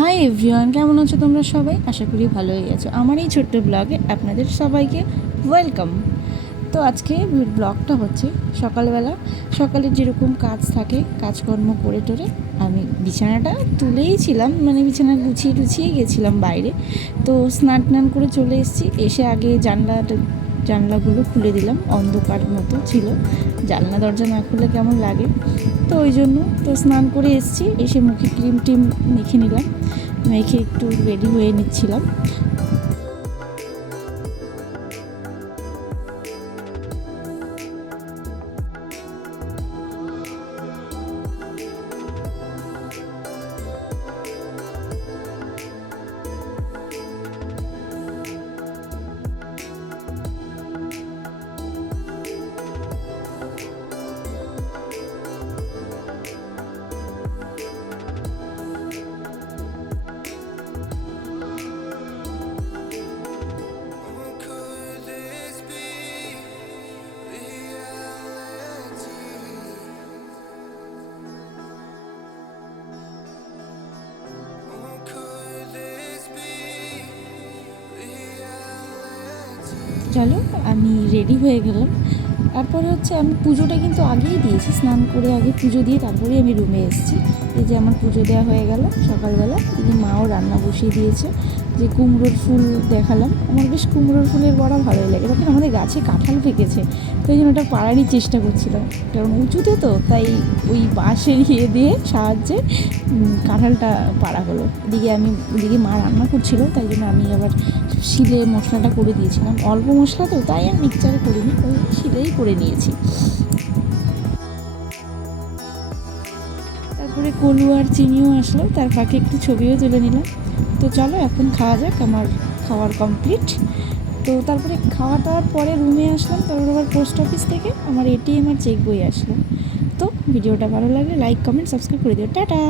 Hi everyone কেমন আছো তোমরা সবাই? আশা করি ভালোই আছো। আমার এই ছোট্ট ব্লগে আপনাদের সবাইকে ওয়েলকাম তো আজকে ব্লগটা হচ্ছে সকালবেলা। সকালে যেরকম কাজ থাকে, কাজকর্ম করে টোরে আমি বিছানাটা তুলেই ছিলাম। মানে বিছানা গুছিয়ে টুছিয়ে গেছিলাম বাইরে। তো স্নান টান করে চলে এসেছি। এসে আগে জানলাটা জানলাগুলো খুলে দিলাম, অন্ধকার মতো ছিল। জানলা, দরজা না খুলে কেমন লাগে? তো ওই জন্য তো স্নান করে এসেছি, এসে মুখে ক্রিম টিম মেখে নিলাম। মেখে একটু রেডি হয়ে নিচ্ছিলাম। চলো, আমি রেডি হয়ে গেলাম। তারপরে হচ্ছে আমি পুজোটা কিন্তু আগেই দিয়েছি, স্নান করে আগে পুজো দিয়ে তারপরেই আমি রুমে এসেছি। এই যে আমার পুজো দেওয়া হয়ে গেল সকালবেলা কিন্তু মাও রান্না বসিয়ে দিয়েছে। যে কুমড়োর ফুল দেখালাম, আমার বেশ কুমড়োর ফুলের বড়া ভালোই লাগে। তখন আমাদের গাছে কাঁঠাল পেকেছে তো এই জন্য ওটা পাড়ারই চেষ্টা করছিলাম। কারণ উঁচুতে তো, তাই ওই বাঁশের ইয়ে দিয়ে সাহায্যে কাঁঠালটা পাড়া হলো। এদিকে আমি, ওদিকে মা রান্না করছিল, তাই জন্য আমি আবার শিলে মশলাটা করে দিয়েছিলাম। অল্প মশলা তো তাই আর মিক্সচারে করিনি, ওই শিলেই করে নিয়েছি। তারপরে কলু আর চিনিও আসলো, তার ফাঁকে একটু ছবিও তুলে নিলাম। তো চলো, এখন খাওয়া যাক, আমার খাওয়ার কমপ্লিট তো তারপরে খাওয়া দাওয়ার পরে রুমে আসলাম, তারপর আবার পোস্ট অফিস থেকে আমার এটিএম আর চেক বই আসলো। তো ভিডিওটা ভালো লাগলে লাইক কমেন্ট সাবস্ক্রাইব করে দিও। টাটা!